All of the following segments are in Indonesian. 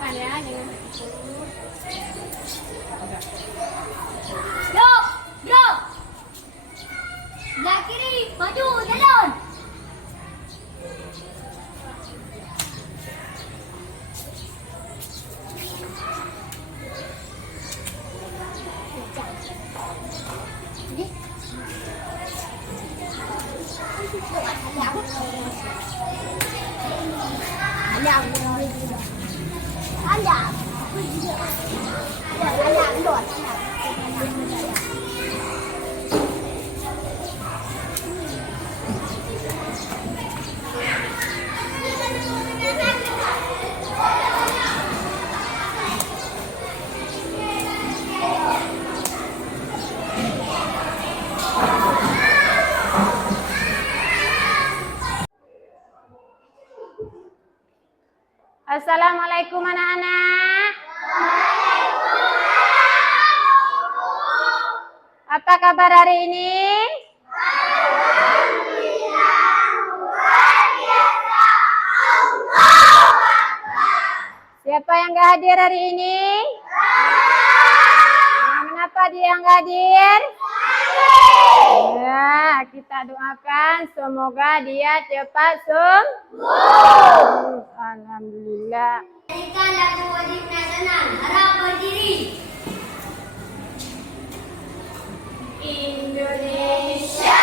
makan ya, jangan Yo, yo. Belah kiri, maju, jalan. Assalamualaikum anak-anak. Apa kabar hari ini? Siapa yang gak hadir hari ini? Kenapa dia yang gak hadir? Ya, kita doakan semoga dia cepat sembuh. Alhamdulillah. Nyanyikan lagu wajib nasional, harap berdiri. Indonesia.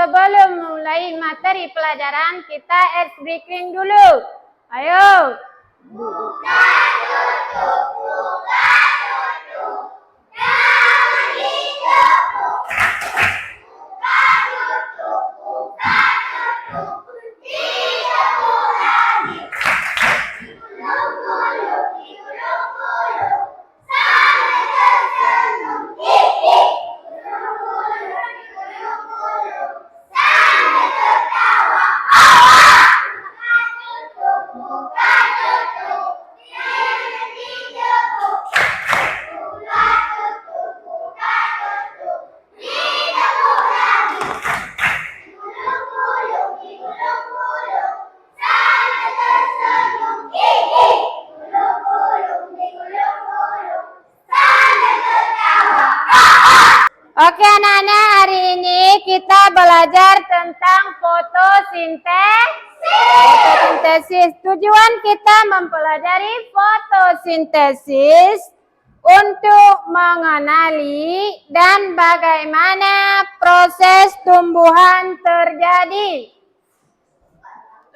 sebelum mulai materi pelajaran, kita ice breaking dulu. Ayo. Oke anak-anak, hari ini kita belajar tentang fotosintesis. Tujuan kita mempelajari fotosintesis untuk mengenali dan bagaimana proses tumbuhan terjadi.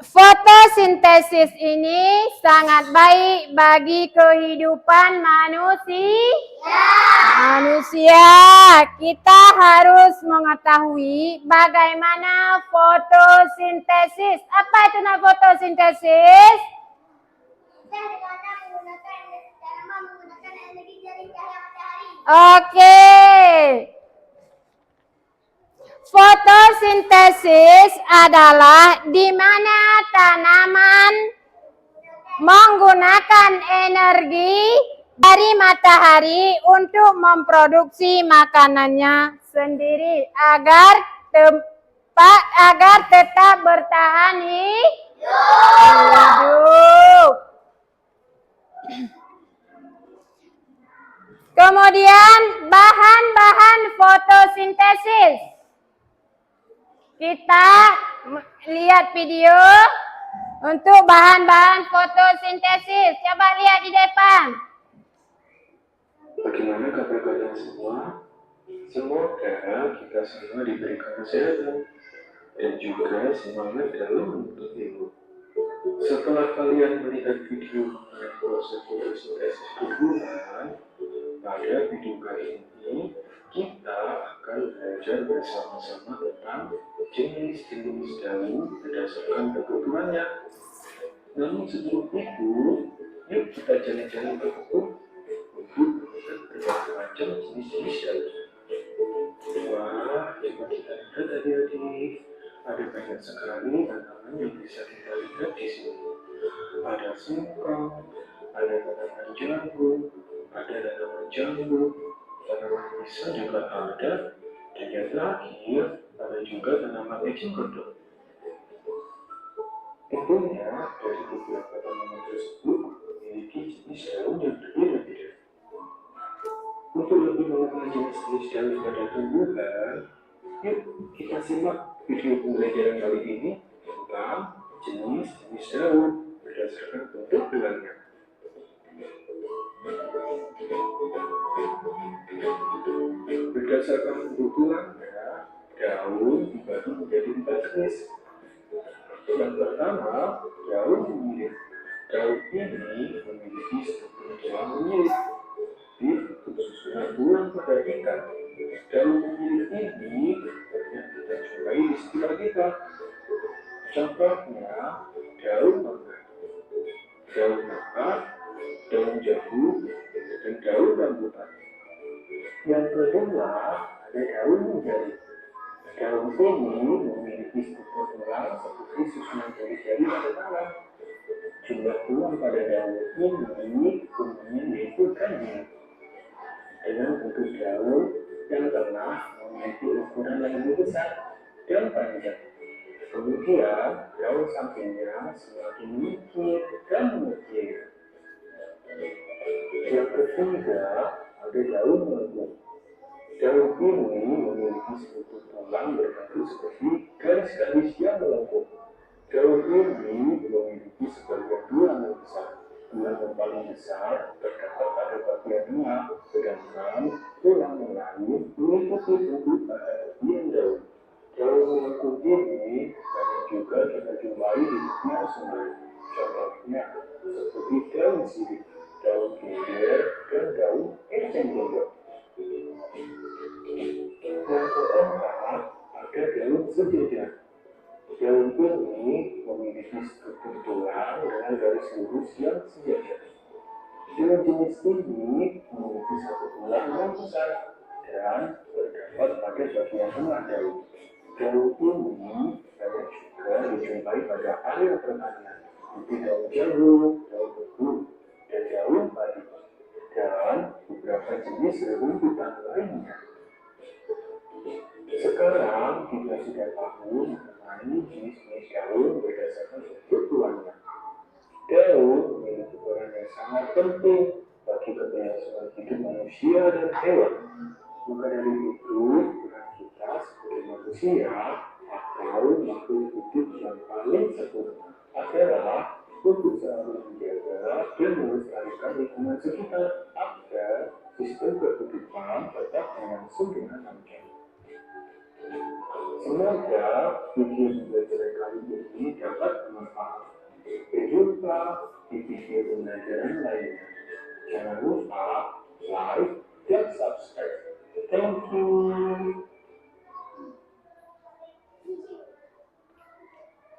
Fotosintesis ini sangat baik bagi kehidupan manusia. Kita harus mengetahui bagaimana fotosintesis. Apa itu fotosintesis? Menggunakan energi dari cahaya matahari. Oke. Fotosintesis adalah di mana tanaman menggunakan energi dari matahari untuk memproduksi makanannya sendiri agar tetap bertahan hidup. Kemudian bahan-bahan fotosintesis. Kita lihat video untuk bahan-bahan fotosintesis. Coba lihat di depan. Bagaimana kabar kalian semua? Semoga kita semua diberikan kesehatan dan juga semangat dalam menuntut ilmu. Setelah kalian melihat video mengenai proses fotosintesis tumbuhan, pada video kali ini kita akan belajar bersama-sama tentang jenis-jenis daun berdasarkan kebutuhannya. Namun sebelum itu, yuk kita jalan-jalan ke kebun untuk melihat berbagai macam jenis-jenis daun. Wah, coba kita lihat adik-adik, ada banyak sekali tanaman yang bisa kita lihat di sini. Ada singkong, ada tanaman jagung, ada tanaman jambu, tanaman pisang juga ada, dan yang terakhir ada juga tanaman eceng gondok. Tentunya dari beberapa tanaman tersebut memiliki jenis daun yang berbeda-beda. Untuk lebih mengenal jenis-jenis daun pada tumbuhan, yuk kita simak video pembelajaran kali ini tentang jenis-jenis daun berdasarkan bentuk bulannya. Berdasarkan bentuk bulannya, daun dibagi menjadi 4 jenis. Yang pertama, daun mirip. Daun ini memiliki struktur yang mirip. Bentuk susunan bulan pada ikan. Daun mirip ini banyak kita jumpai di sekitar kita. Contohnya, daun mangga, daun nangka, daun jambu, dan daun rambutan. Yang kedua, ada daun jari. Daun ini memiliki struktur tulang seperti susunan jari-jari pada tangan. Jumlah tulang pada daun ini umumnya yaitu ganjil. Dengan bentuk daun yang tengah memiliki ukuran yang lebih besar dan panjang. Kemudian daun sampingnya semakin mengikir dan mengecil. Yang ketiga, ada daun melengkung. Daun ini memiliki struktur tulang berbentuk seperti garis-garis yang melengkung. Daun ini memiliki sebagian tulang yang besar. Tulang yang paling besar terdapat pada bagian tengah, sedangkan tulang yang lain mengikuti bentuk pada bagian daun. Daun melengkung seperti ini banyak juga kita jumpai di dunia sendiri. Contohnya seperti daun sirih, daun ginger, dan daun eceng gondok. Yang keempat, ada daun sejajar. Daun ini memiliki struktur tulang dengan garis lurus yang sejajar. Daun jenis ini memiliki satu tulang yang besar dan terdapat pada bagian tengah daun. Daun ini banyak juga dijumpai pada area pertanian, seperti daun jagung, daun tebu, dan daun padi, dan beberapa jenis rumputan lainnya. Sekarang kita sudah tahu mengenai jenis-jenis daun berdasarkan struktur tulangnya. Daun memiliki peran yang sangat penting bagi keberlangsungan hidup manusia dan hewan. Maka dari itu, peran kita sebagai manusia atau makhluk hidup yang paling sempurna adalah berusaha menjaga dan melestarikan lingkungan sekitar agar sistem kehidupan tetap berlangsung dengan lancar. Semoga video pembelajaran kali ini dapat bermanfaat. Sampai jumpa di video pembelajaran lainnya. Jangan lupa like dan subscribe. Thank you.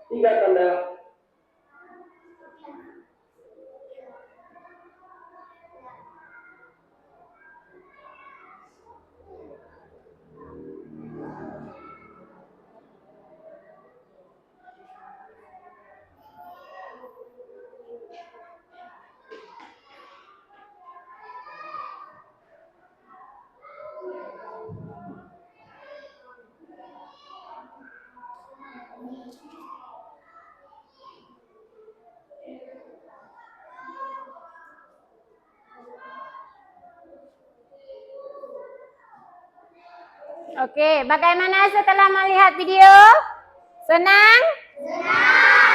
Tiga tanda. Oke, bagaimana setelah melihat video? Senang?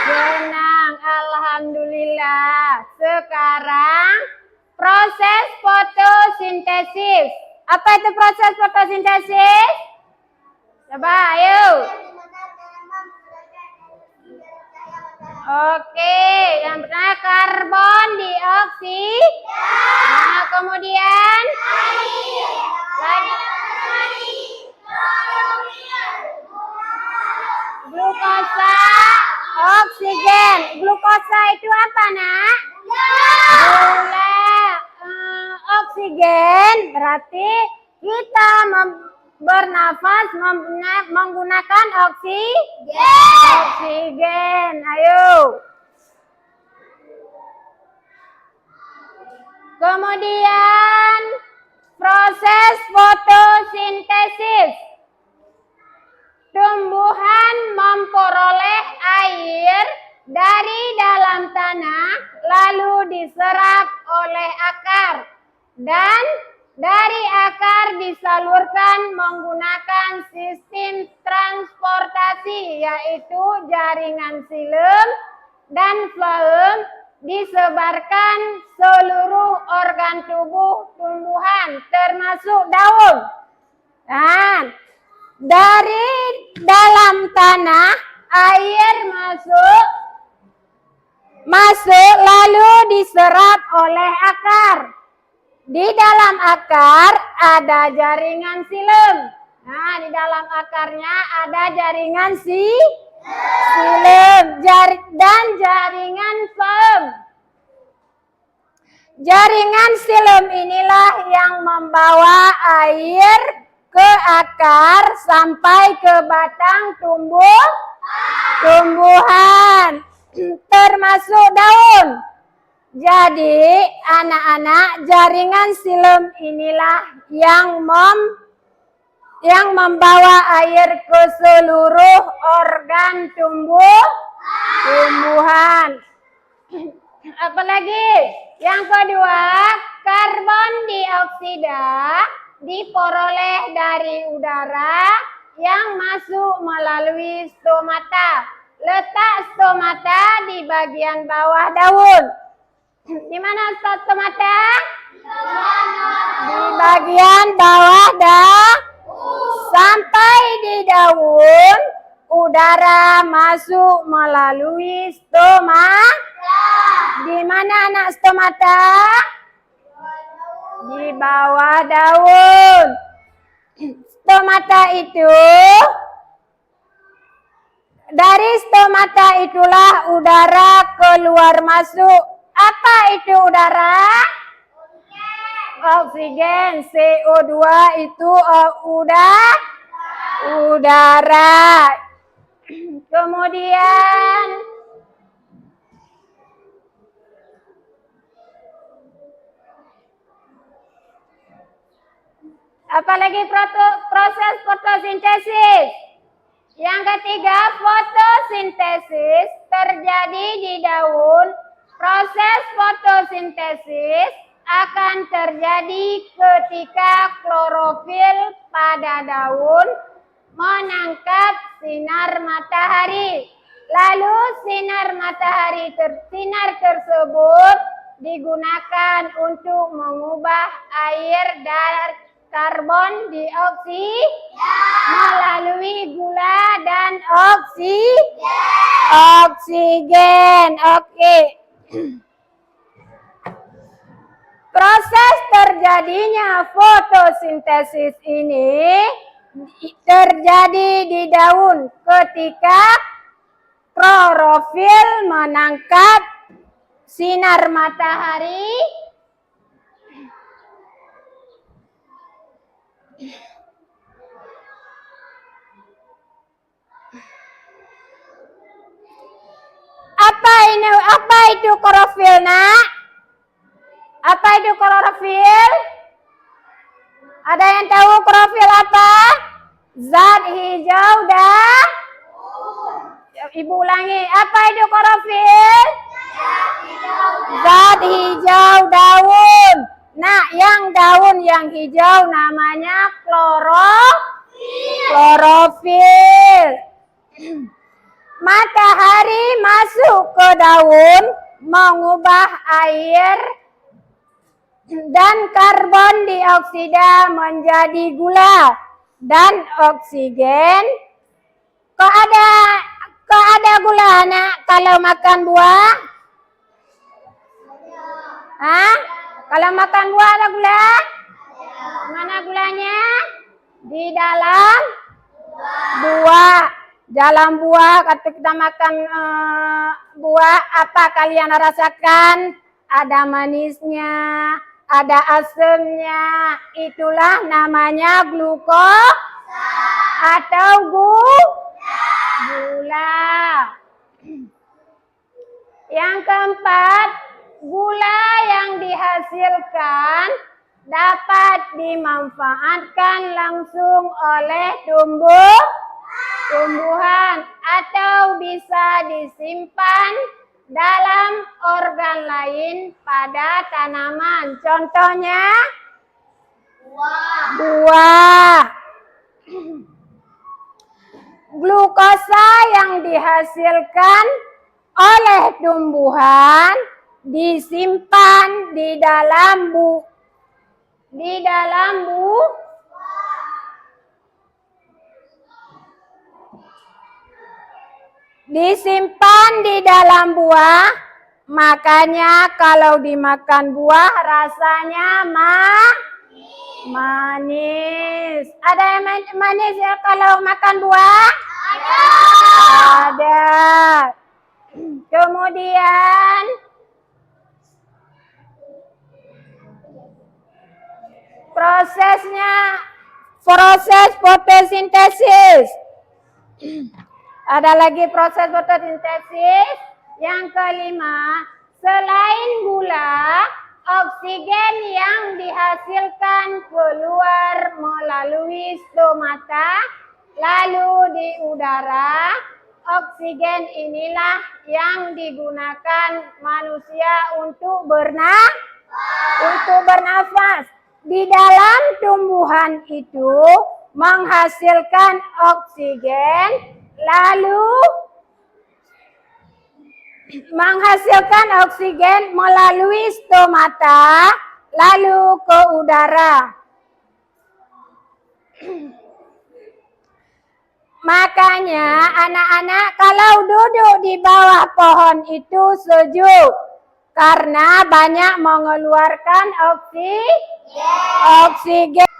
Senang, alhamdulillah. Sekarang proses fotosintesis. Apa itu proses fotosintesis? Coba, ayo. Oke, yang pertama karbon dioksida. Nah, kemudian lagi glukosa, oksigen. Glukosa itu apa, Nak? Gula. Oksigen berarti kita bernafas menggunakan oksigen. Ayo. Kemudian proses fotosintesis. Tumbuhan memperoleh air dari dalam tanah lalu diserap oleh akar dan dari akar disalurkan menggunakan sistem transportasi yaitu jaringan xilem dan floem disebarkan seluruh organ tubuh tumbuhan termasuk daun. Dan dari dalam tanah air masuk lalu diserap oleh akar. Di dalam akar ada jaringan xilem. Nah, di dalam akarnya ada jaringan xilem dan jaringan floem. Jaringan xilem inilah yang membawa air ke akar sampai ke batang tumbuhan termasuk daun. Jadi anak-anak, jaringan xilem inilah yang membawa air ke seluruh organ tumbuhan. Apalagi yang kedua, karbon dioksida diperoleh dari udara yang masuk melalui stomata. Letak stomata di bagian bawah daun. Di mana stomata? Di bagian bawah daun. Sampai di daun, udara masuk melalui stomata. Di mana anak stomata? Di bawah daun. Stomata itu, dari stomata itulah udara keluar masuk. Apa itu udara? Oksigen. CO2 itu udara. Kemudian apalagi proses fotosintesis. Yang ketiga, fotosintesis terjadi di daun. Proses fotosintesis akan terjadi ketika klorofil pada daun menangkap sinar matahari. Lalu sinar tersebut digunakan untuk mengubah air dan karbon dioksida melalui gula dan oksigen. Oke. Proses terjadinya fotosintesis ini terjadi di daun ketika klorofil menangkap sinar matahari Apa itu klorofil, Nak? Apa itu klorofil? Ada yang tahu klorofil apa? Zat hijau dan Ibu ulangi, apa itu klorofil? Zat hijau daun. Nah, yang daun yang hijau namanya klorofil. Matahari masuk ke daun, mengubah air dan karbon dioksida menjadi gula dan oksigen. Kok ada gula, Nak, kalau makan buah? Hah? Kalau makan buah ada gula? Mana gulanya? Di dalam buah. Dalam buah, ketika kita makan buah, apa kalian rasakan? Ada manisnya, ada asemnya. Itulah namanya glukosa atau gula. Yang keempat, gula yang dihasilkan dapat dimanfaatkan langsung oleh tumbuhan atau bisa disimpan dalam organ lain pada tanaman. Contohnya buah. Glukosa yang dihasilkan oleh tumbuhan disimpan di dalam buah, makanya kalau dimakan buah rasanya manis. Ada yang manis ya kalau makan buah? Ada. Kemudian proses fotosintesis. Ada lagi proses fotosintesis. Yang kelima, selain gula, oksigen yang dihasilkan keluar melalui stomata, lalu di udara. Oksigen inilah yang digunakan manusia untuk bernafas. Di dalam tumbuhan itu menghasilkan oksigen, lalu menghasilkan oksigen melalui stomata, lalu ke udara. Makanya anak-anak kalau duduk di bawah pohon itu sejuk. Karena banyak mengeluarkan oksigen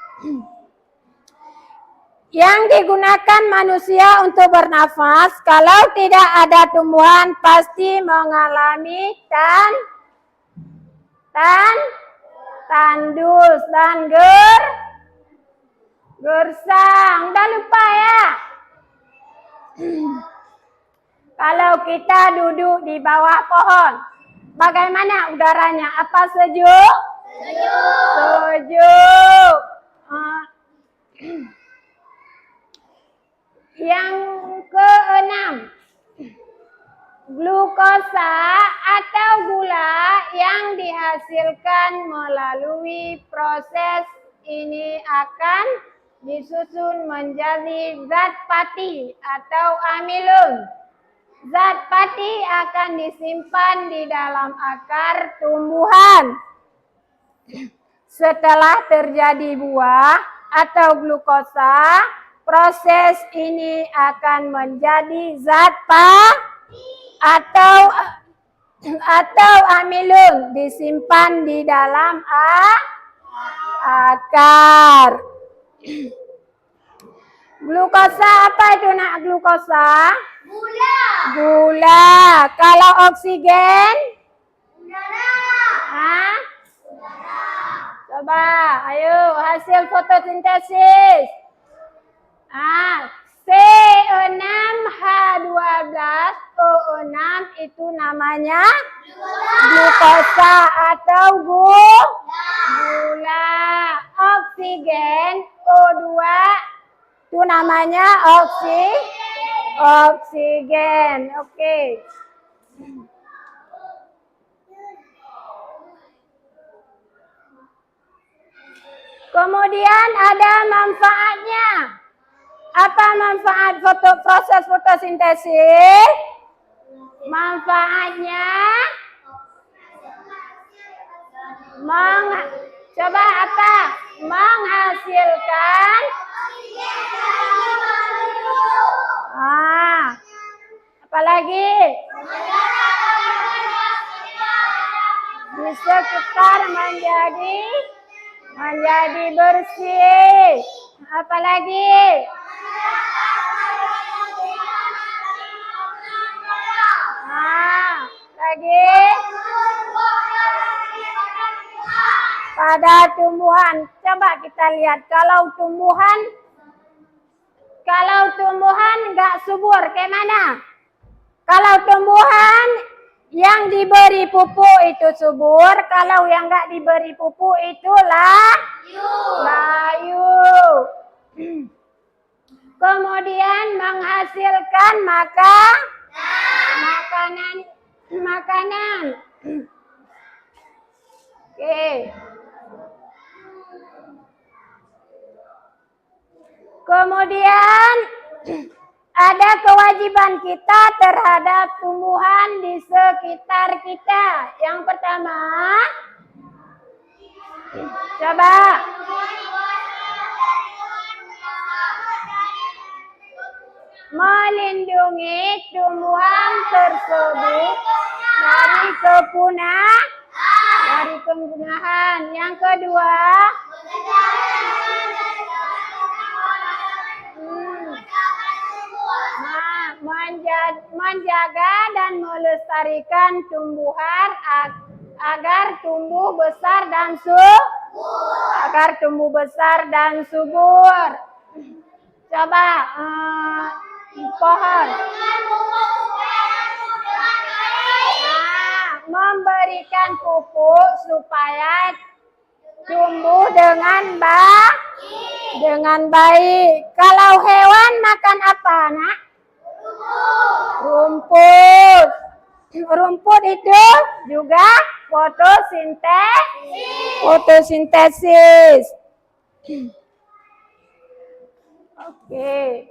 yang digunakan manusia untuk bernafas. Kalau tidak ada tumbuhan pasti mengalami tandus dan gersang. Udah lupa ya? Kalau kita duduk di bawah pohon, bagaimana udaranya? Apa sejuk? Sejuk. Yang keenam, glukosa atau gula yang dihasilkan melalui proses ini akan disusun menjadi zat pati atau amilum. Zat pati akan disimpan di dalam akar tumbuhan. Setelah terjadi buah atau glukosa, proses ini akan menjadi zat atau amilum disimpan di dalam akar. Glukosa apa itu nak glukosa? Gula. Kalau oksigen? Hah? Coba, ayo hasil fotosintesis. C6H12O6 itu namanya glukosa atau gula. Oksigen O2 itu namanya oksigen. Oke. Kemudian ada manfaatnya. Apa manfaat proses fotosintesis? Manfaatnya coba apa? Menghasilkan apalagi? Di sekitar menjadi bersih. Apalagi? Lagi? Pada tumbuhan. Coba kita lihat kalau tumbuhan nggak subur, kayak mana? Kalau tumbuhan yang diberi pupuk itu subur, kalau yang nggak diberi pupuk itu layu. Kemudian menghasilkan makanan. Oke. Kemudian ada kewajiban kita terhadap tumbuhan di sekitar kita. Yang pertama, coba melindungi tumbuhan tersebut dari kepunahan. Yang kedua, menjaga dan melestarikan tumbuhan agar tumbuh besar dan subur. Coba pohon. Memberikan pupuk supaya tumbuh dengan baik. Kalau hewan makan apa, nak? Rumput. Rumput itu juga fotosintesis. Oke.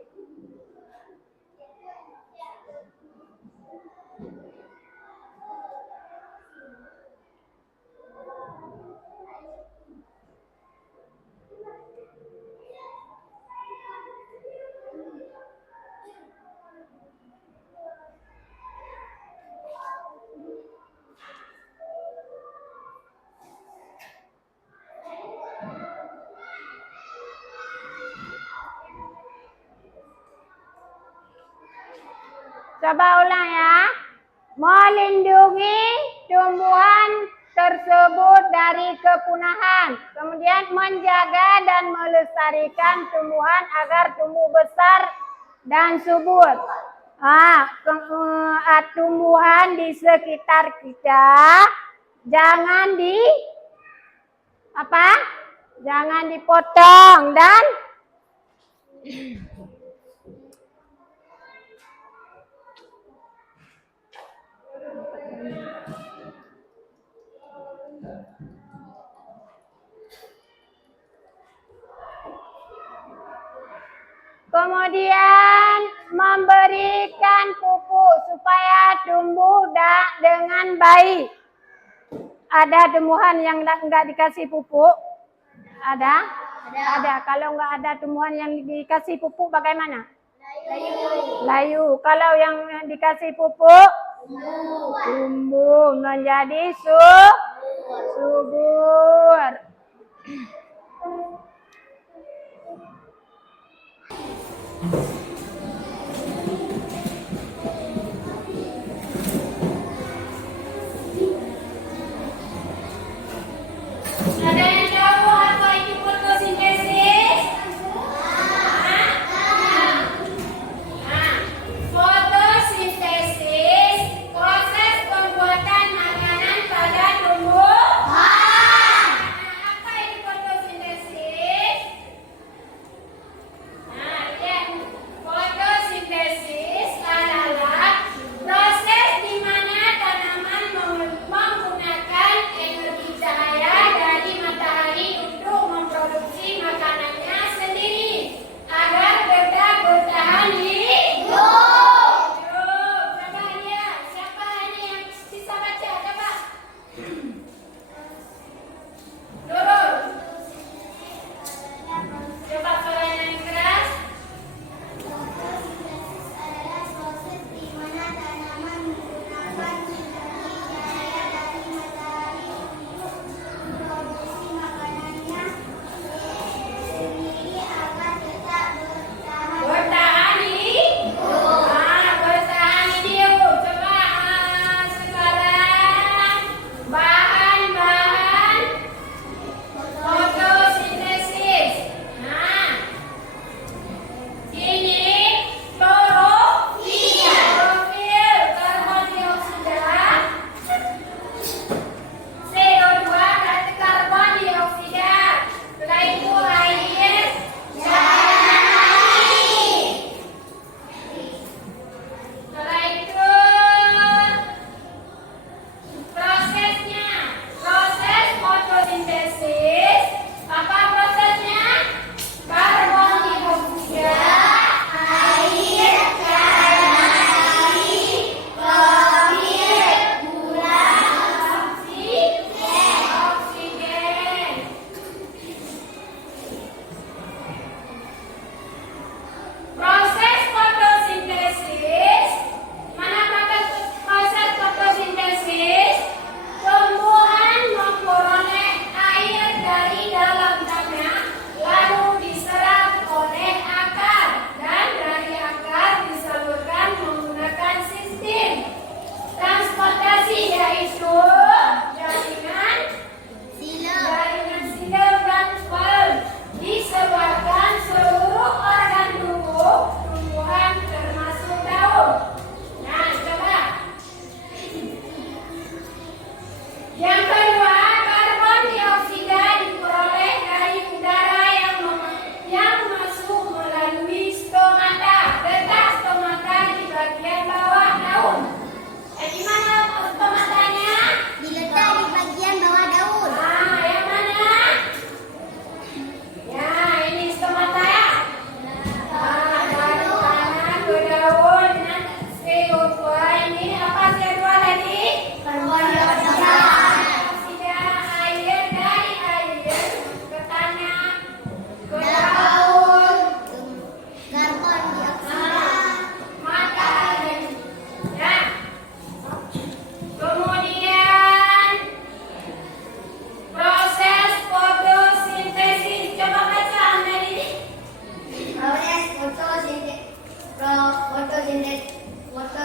Coba ulang ya. Melindungi tumbuhan tersebut dari kepunahan. Kemudian menjaga dan melestarikan tumbuhan agar tumbuh besar dan subur. Tumbuhan di sekitar kita jangan Jangan dipotong dan kemudian memberikan pupuk supaya tumbuh dengan baik. Ada tumbuhan yang enggak dikasih pupuk? Ada? Ada. Kalau enggak ada tumbuhan yang dikasih pupuk bagaimana? Layu. Kalau yang dikasih pupuk? Tumbuh menjadi subur. Ada yang tahu apa itu fotosintesis? Fotosintesis proses pembuatan makanan pada tumbuhan. Apa itu fotosintesis?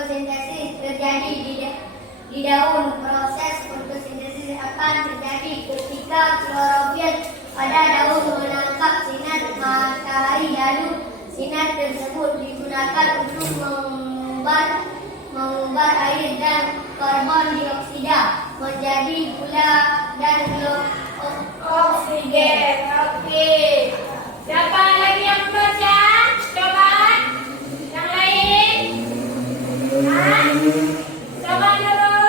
fotosintesis terjadi di daun. Proses fotosintesis akan terjadi ketika klorofil pada daun menangkap sinar matahari, lalu sinar tersebut digunakan untuk mengubah air dan karbon dioksida menjadi gula dan oksigen. Oke. Siapa lagi yang baca? Coba. Yang lain? Hah? Coba dulu.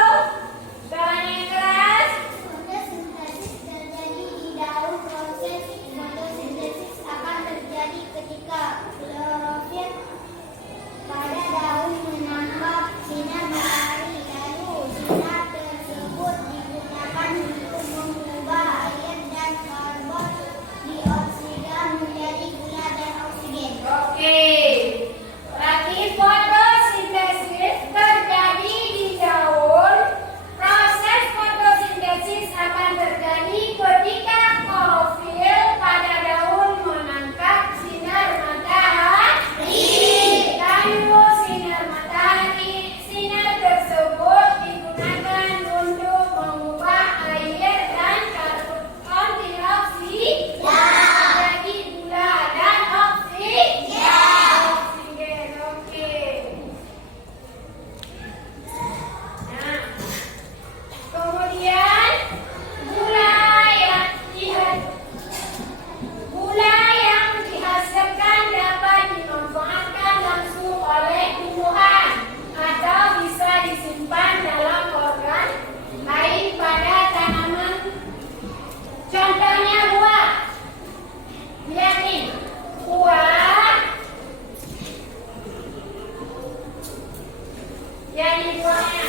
Suaranya yang keras. Fotosintesis terjadi di daun. Proses fotosintesis akan terjadi ketika klorofil pada daun menangkap sinar matahari, lalu sinar tersebut digunakan untuk mengubah air dan karbon dioksida menjadi gula dan oksigen. Oke. Lagi fotosintesis terjadi di daun. Proses fotosintesis akan terjadi ketika klorofil pada daun menangkap sinar matahari. Lalu sinar tersebut digunakan untuk mengubah air dan karbon dioksida menjadi gula dan oksigen. Oke. Nah, kemudian gula yang dihasilkan dapat dimanfaatkan langsung oleh tumbuhan atau bisa disimpan dalam organ lain pada tanaman. Contohnya buah. Lihat nih, buah. Ya, ini buahnya.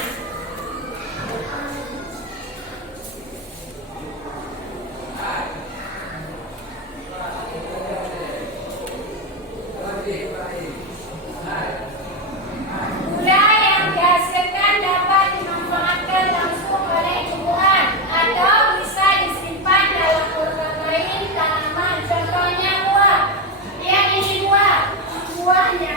Gula yang dihasilkan dapat dimanfaatkan langsung oleh tumbuhan atau bisa disimpan dalam organ lain tanaman. Contohnya buah. Lihat ini buah. Buahnya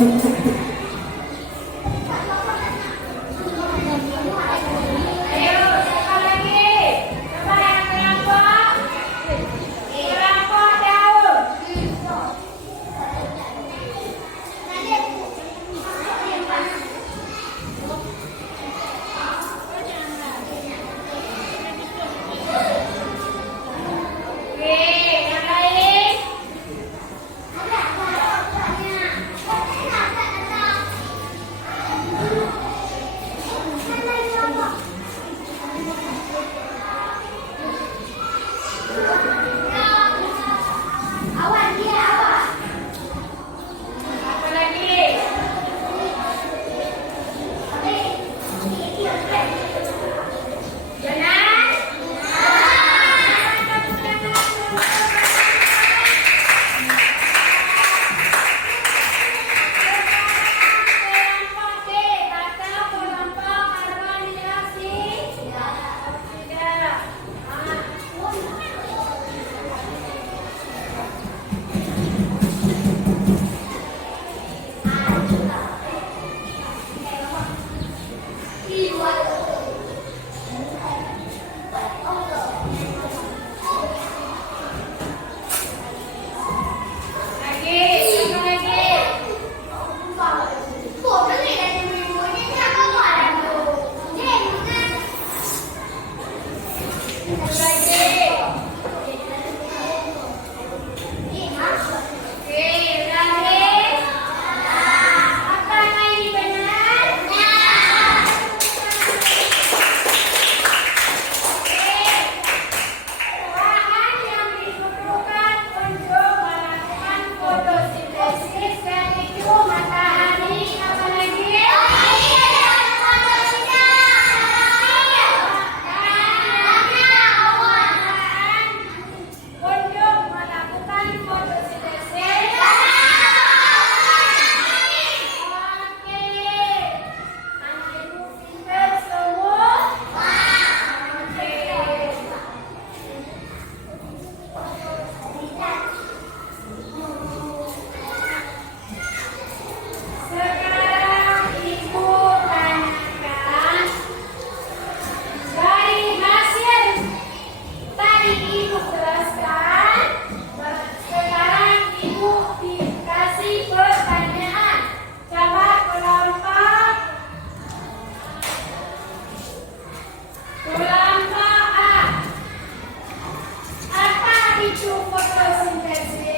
Ayo, siapa lagi? Coba yang kelompok. Kelompok daun. Oke, yang lain. Apa lagi? Benar? Kelompok B atau kelompok harmonisasi. Tidak. Lagi, apa lagi? Lagi. Oke, lagi. Apakah ini benar? Bahan yang dibutuhkan untuk melakukan fotosintesis yaitu matahari, apa lagi? Untuk melakukan fotosintesis. Oke. Anak ibu pintar semua? Oke. Sekarang ibu tanyakan dari hasil tadi ibu jelaskan. Sekarang ibu dikasih pertanyaan. Coba kelompok A. Apa itu fotosintesis?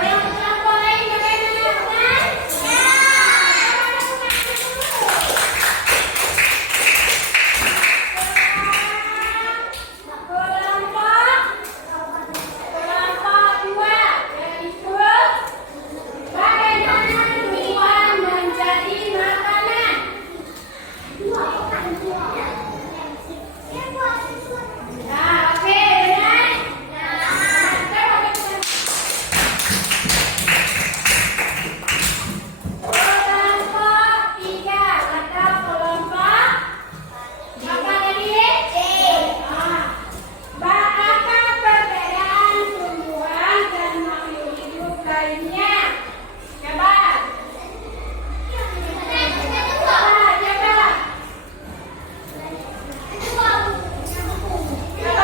Yang kelompok lain bagaimana? Kelompok 2 yaitu bagaimana tumbuhan menjadi makanan. Nah, oke, benar. Kelompok 3 atau kelompok apa tadi? Apa perbedaan tumbuhan dan makhluk hidup lainnya? Coba. Coba.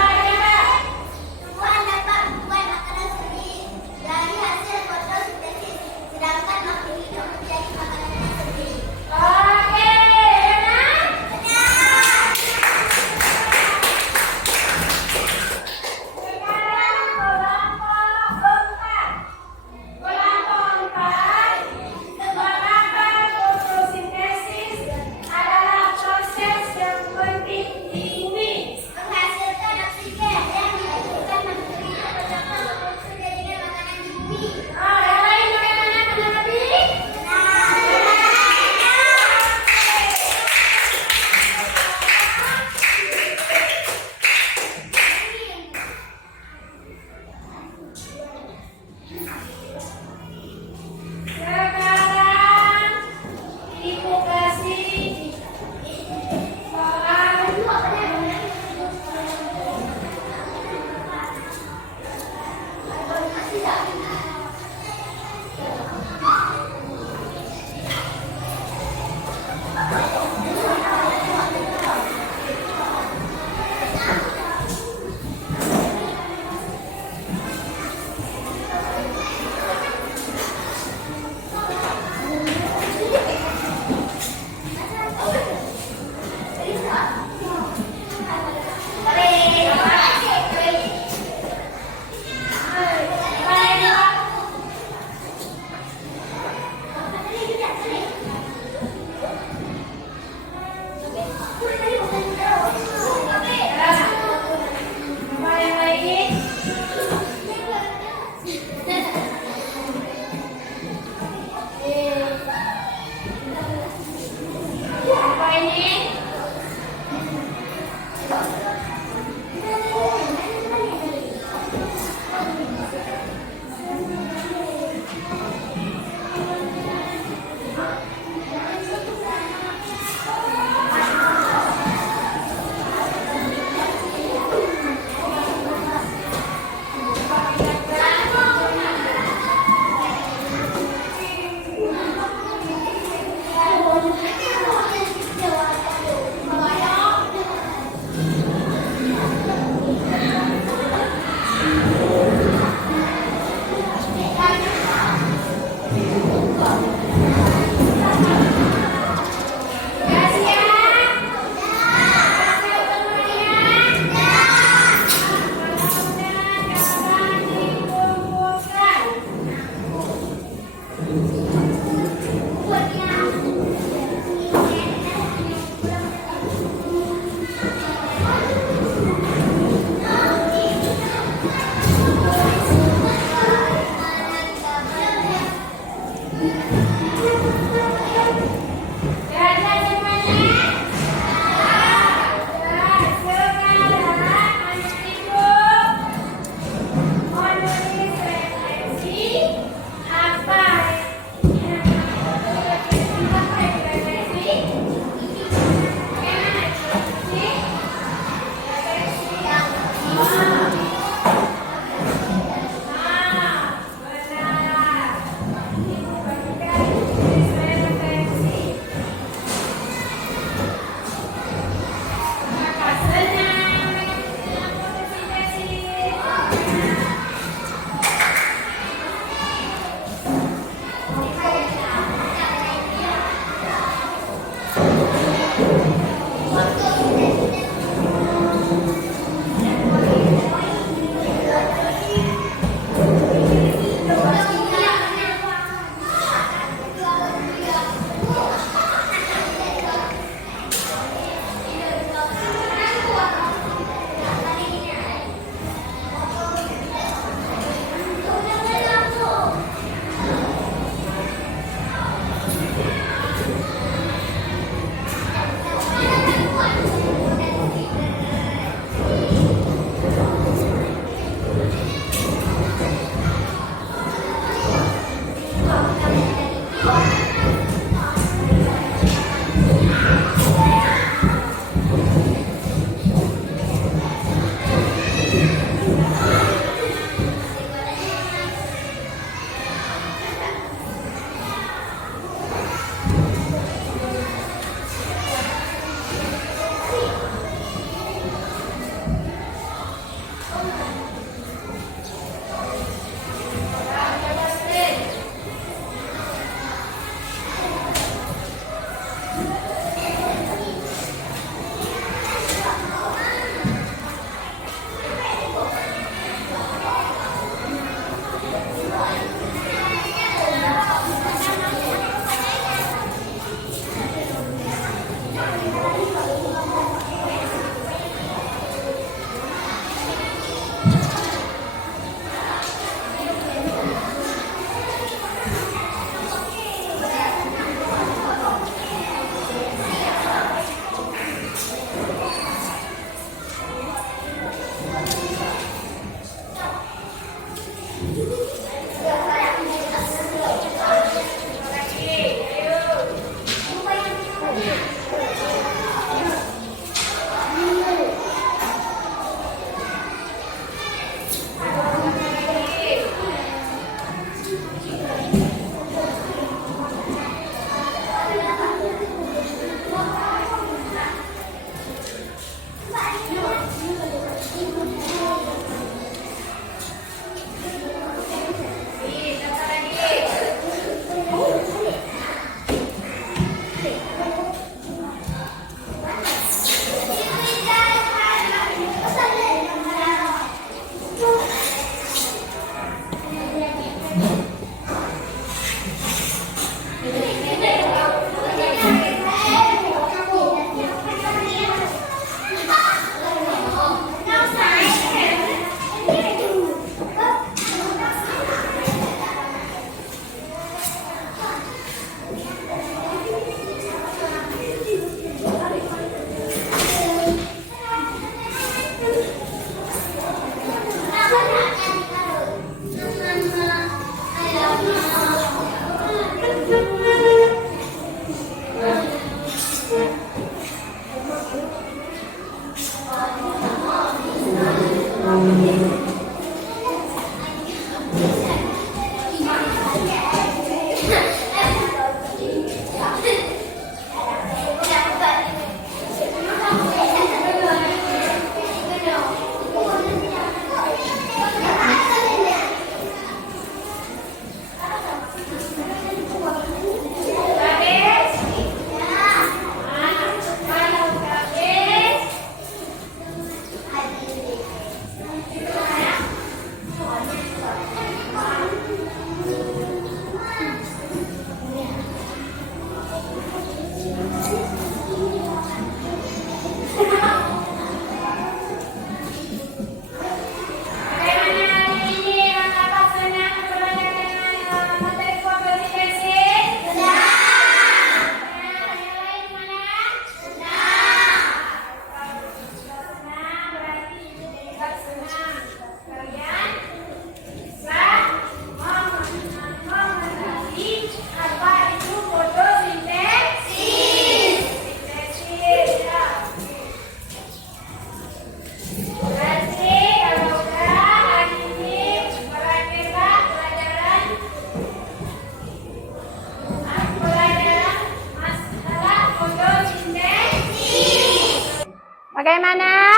Bagaimana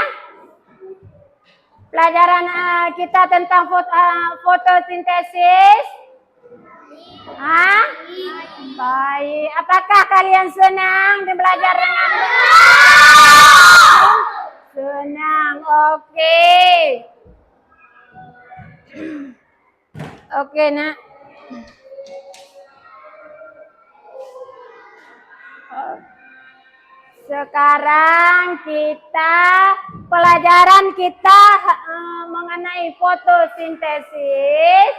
pelajaran kita tentang fotosintesis? Hah? Baik. Apakah kalian senang belajar dengan senang? Oke. Oke, Nak. Sekarang pelajaran kita mengenai fotosintesis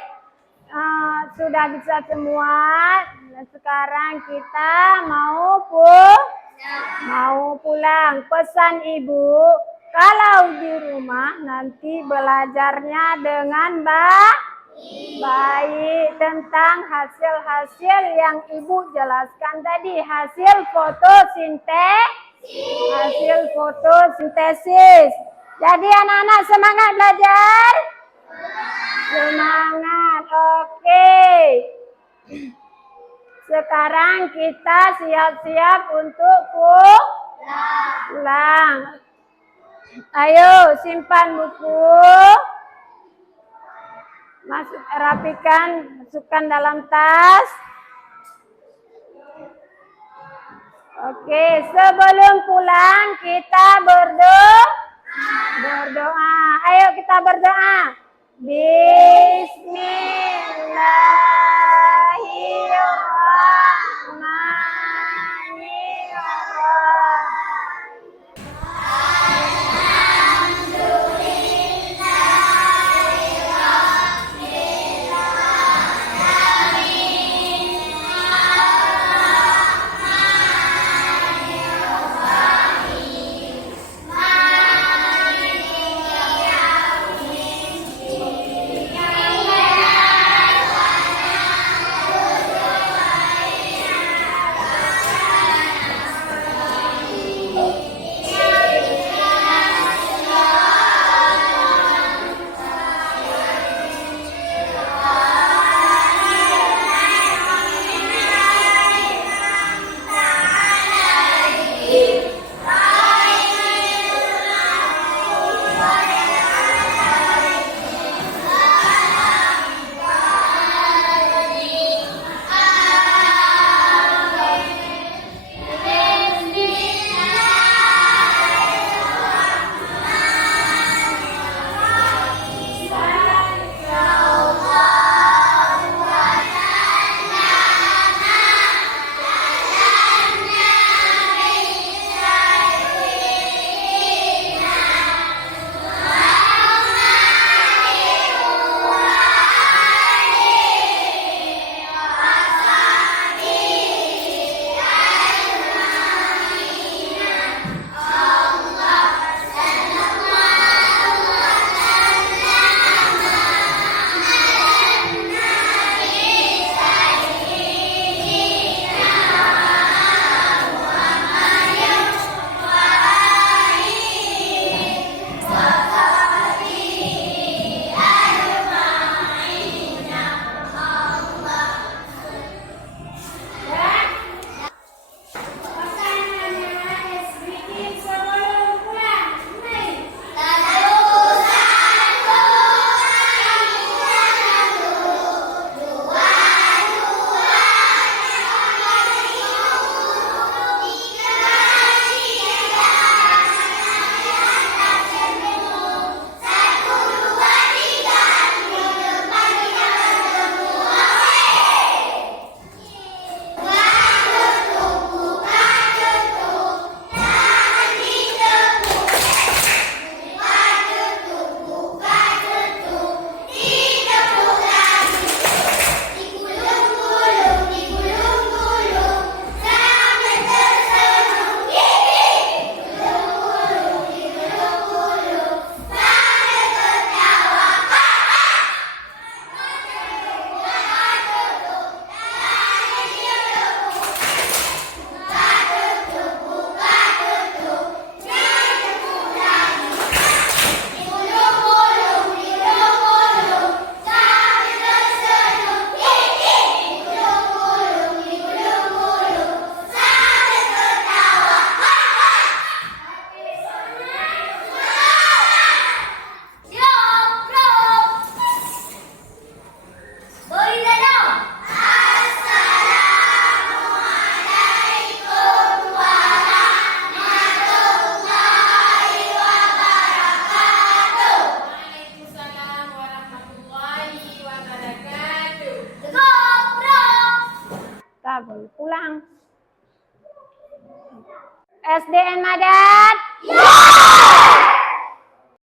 sudah bisa semua. Sekarang kita mau pulang. Pesan ibu, kalau di rumah nanti belajarnya dengan baik tentang hasil-hasil yang ibu jelaskan tadi, hasil fotosintesis. Jadi anak-anak semangat belajar? Semangat, oke. Sekarang kita siap-siap untuk pulang. Ayo simpan buku. Masukkan dalam tas. Oke, sebelum pulang kita berdoa. Ayo kita berdoa. Bismillahirrahmanirrahim. boleh pulang. SDN Madat? Ya!